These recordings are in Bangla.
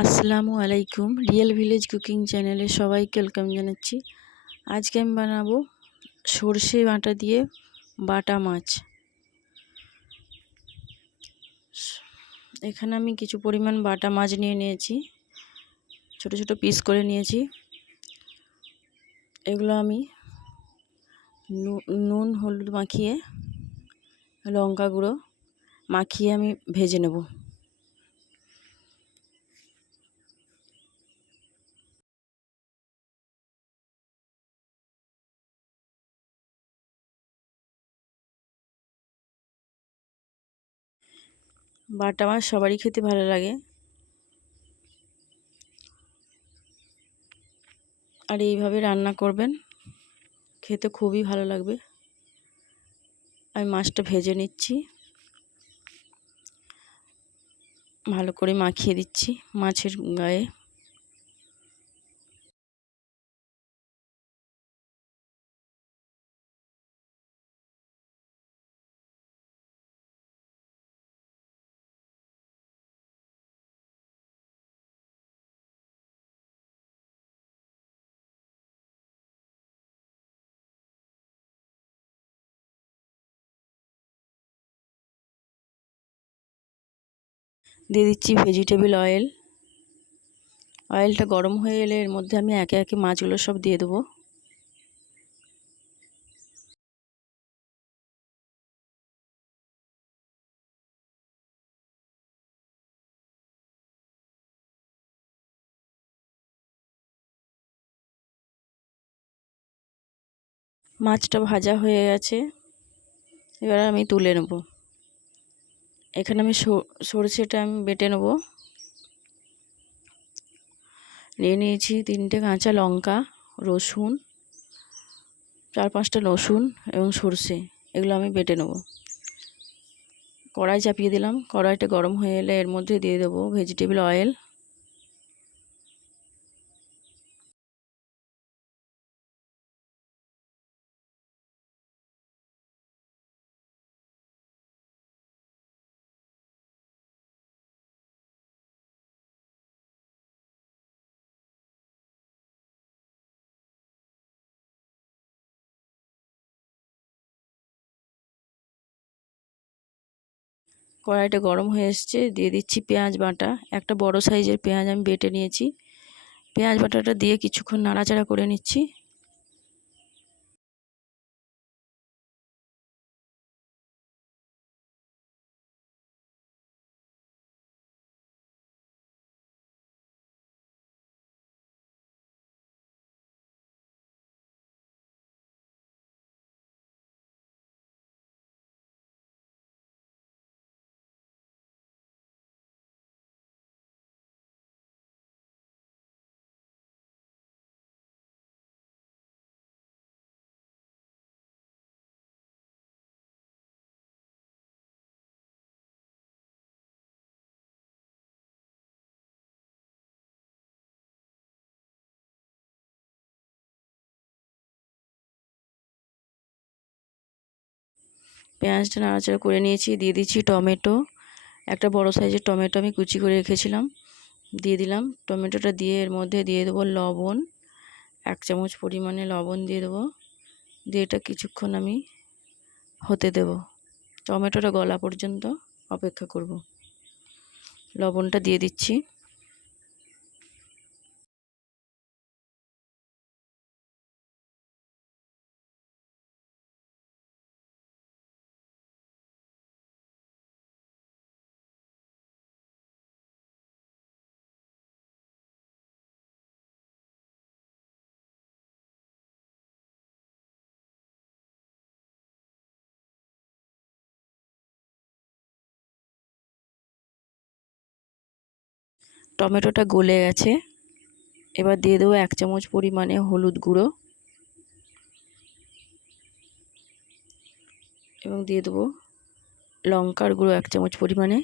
আসসালামু আলাইকুম রিয়েল ভিলেজ কুকিং চ্যানেলে সবাইকে ওয়েলকাম জানাচ্ছি। আজকে আমি বানাবো সর্ষে বাটা দিয়ে বাটা মাছ। এখানে আমি কিছু পরিমাণ বাটা মাছ নিয়ে নিয়েছি, ছোট ছোট পিস করে নিয়েছি। এগুলো আমি নুন, হলুদ মাখিয়ে লঙ্কা গুঁড়ো মাখিয়ে আমি ভেজে নেব। বাটা মাছ সবারই খেতে ভালো লাগে। আর এইভাবে রান্না করবেন, খেতে খুবই ভালো লাগবে। আমি মাছটা ভেজে নিচ্ছি। ভালো করে মাখিয়ে দিচ্ছি মাছের গায়ে। দিয়ে দিচ্ছি ভেজিটেবিল অয়েল অয়েলটা গরম হয়ে এলে এর মধ্যে আমি একে একে মাছগুলো সব দিয়ে দেবো। মাছটা ভাজা হয়ে গেছে। এবার আমি তুলে নেব। এখানে আমি সরষেটা আমি বেটে নেব। নিয়ে নিয়েছি তিনটে কাঁচা লঙ্কা, রসুন, চার পাঁচটা রসুন এবং সরষে, এগুলো আমি বেটে নেব। কড়াই চাপিয়ে দিলাম। কড়াইটা গরম হয়ে এলে এর মধ্যে দিয়ে দেবো ভেজিটেবল অয়েল। কড়াইটা গরম হয়ে এসছে, দিয়ে দিচ্ছি পেঁয়াজ বাটা। একটা বড় সাইজের পেঁয়াজ আমি বেটে নিয়েছি। পেঁয়াজ বাটাটা দিয়ে কিছুক্ষণ নাড়াচাড়া করে নিচ্ছি। পেঁয়াজটা নাড়াচাড়া করে নিয়েছি, দিয়ে দিচ্ছি টমেটো। একটা বড় সাইজের টমেটো আমি কুচি করে রেখেছিলাম, দিয়ে দিলাম। টমেটোটা দিয়ে এর মধ্যে দিয়ে দেবো লবণ, এক চামচ পরিমাণে লবণ দিয়ে দেবো। দিয়ে এটা কিছুক্ষণ আমি হতে দেব। টমেটোটা গলা পর্যন্ত অপেক্ষা করব। লবণটা দিয়ে দিচ্ছি। টমেটোটা গলে গেছে। এবার দিয়ে দেবো এক চামচ পরিমাণে হলুদ গুঁড়ো। এবং দিয়ে দেবো লঙ্কার গুঁড়ো এক চামচ পরিমাণে।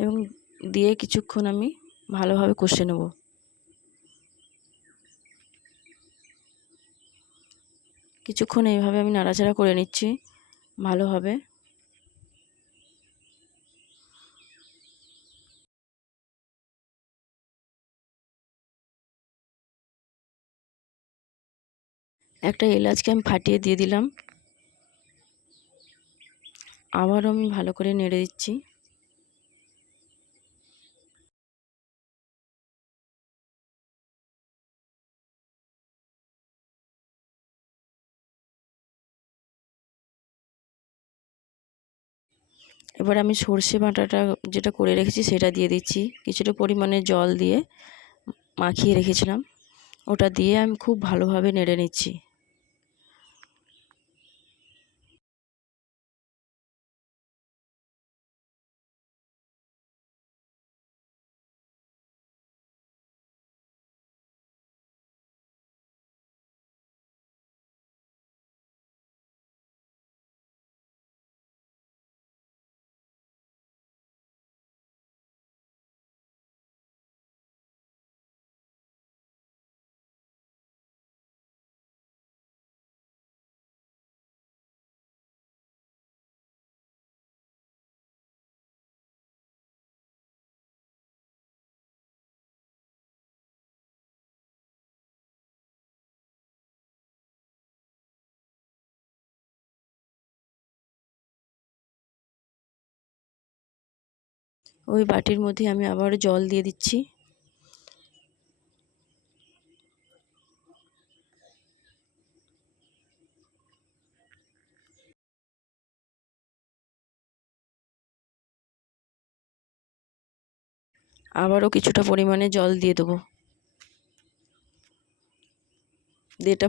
এবং দিয়ে কিছুক্ষণ আমি ভালোভাবে কষে নেব। কিছুক্ষণ এইভাবে আমি নাড়াচাড়া করে নিচ্ছি ভালোভাবে। একটা এলাচকে আমি ফাটিয়ে দিয়ে দিলাম। আবারও আমি ভালো করে নেড়ে দিচ্ছি। এবার আমি সর্ষে বাটাটা যেটা করে রেখেছি সেটা দিয়ে দিচ্ছি। কিছুটা পরিমাণে জল দিয়ে মাখিয়ে রেখেছিলাম। ওটা দিয়ে আমি খুব ভালোভাবে নেড়ে নিচ্ছি। ওই বাটির মধ্যে আমি আবার জল দিয়ে দিচ্ছি। আবারও কিছুটা পরিমাণে জল দিয়ে দেবো। দিয়ে এটা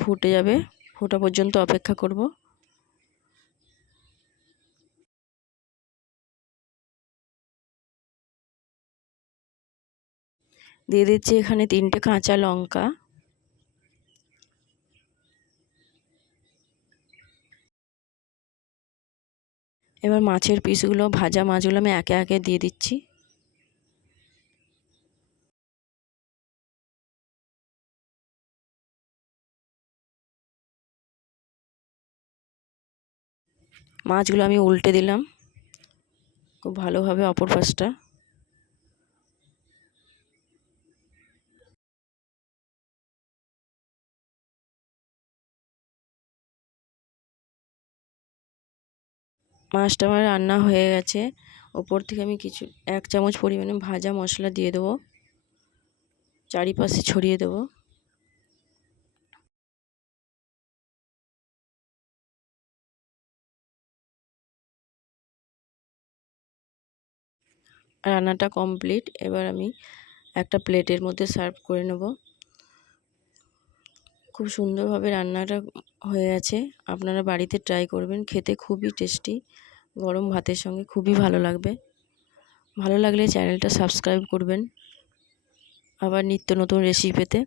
ফুটে যাবে। ফোটা পর্যন্ত অপেক্ষা করব। দিয়ে দিচ্ছি এখানে তিনটে কাঁচা লঙ্কা। এবার মাছের পিসগুলো, ভাজা মাছগুলো আমি একে একে দিয়ে দিচ্ছি। মাছগুলো আমি উল্টে দিলাম। খুব ভালোভাবে অপর পাশটা। মাছটা আমার রান্না হয়ে গেছে। ওপর থেকে আমি কিছু, এক চামচ পরিমাণে ভাজা মশলা দিয়ে দেবো। চারিপাশে ছড়িয়ে দেবো। রান্নাটা কমপ্লিট। এবার আমি একটা প্লেটের মধ্যে সার্ভ করে নেব। খুব সুন্দরভাবে রান্নাটা হয়ে গেছে। আপনারা বাড়িতে ট্রাই করবেন, খেতে খুবই টেস্টি গরম ভাতের সঙ্গে খুবই ভালো লাগবে। ভালো লাগলে চ্যানেলটা সাবস্ক্রাইব করবেন। আবার নিত্য নতুন রেসিপি পেতে।